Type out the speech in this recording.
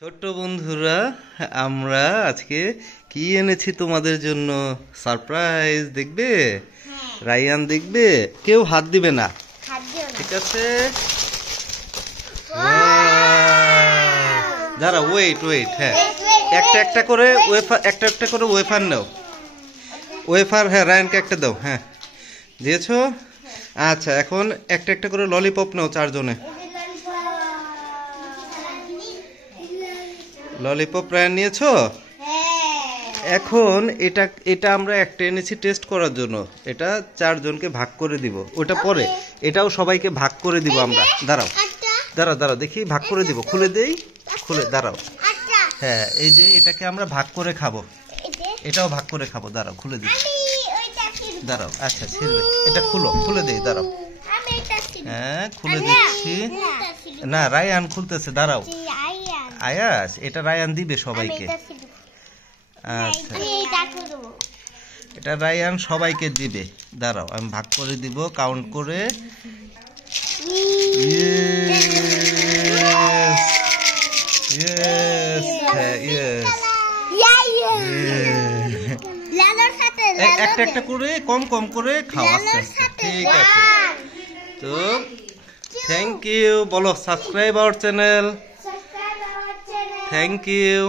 ছোট্ট বন্ধুরা, আমরা আজকে কি এনেছি তোমাদের জন্য? সারপ্রাইজ দেখবে? রায়ান দেখবে, কেউ হাত দিবে না, ঠিক আছে? দাঁড়া, ওয়েট ওয়েট, হ্যাঁ একটা একটা করে ওয়েফার নাও। ওয়েফার, হ্যাঁ রায়ানকে একটা দাও। হ্যাঁ দিয়েছো? আচ্ছা, এখন একটা একটা করে ললিপপ নাও, চারজনে ললিপপ। রায়ান নিয়েছো? এখন এটা এটা আমরা একটা এনেছি টেস্ট করার জন্য, এটা চারজনকে ভাগ করে দিব, ওটা পরে এটাও সবাইকে ভাগ করে দিব আমরা। দাঁড়াও দাঁড়াও দাঁড়াও, দেখি ভাগ করে দিব, খুলে দেই, খুলে দাঁড়াও। হ্যাঁ, এই যে এটাকে আমরা ভাগ করে খাবো, এটাও ভাগ করে খাবো। দাঁড়াও, খুলে দিই, দাঁড়াও। আচ্ছা ছিড়বে, এটা খুলো, খুলে দেই, দাঁড়াও। হ্যাঁ খুলে দিচ্ছি। না, রায়ান খুলতেছে, দাঁড়াও। আয়াস, এটা রায়ান দিবে সবাইকে। আচ্ছা, এটা রায়ান সবাইকে দিবে, দাঁড়াও আমি ভাগ করে দিব, কাউন্ট করে। একটা একটা করে কম কম করে খাও, আস্তে আস্তে, ঠিক আছে? তো থ্যাংক ইউ বলো, subscribe our channel. Thank you.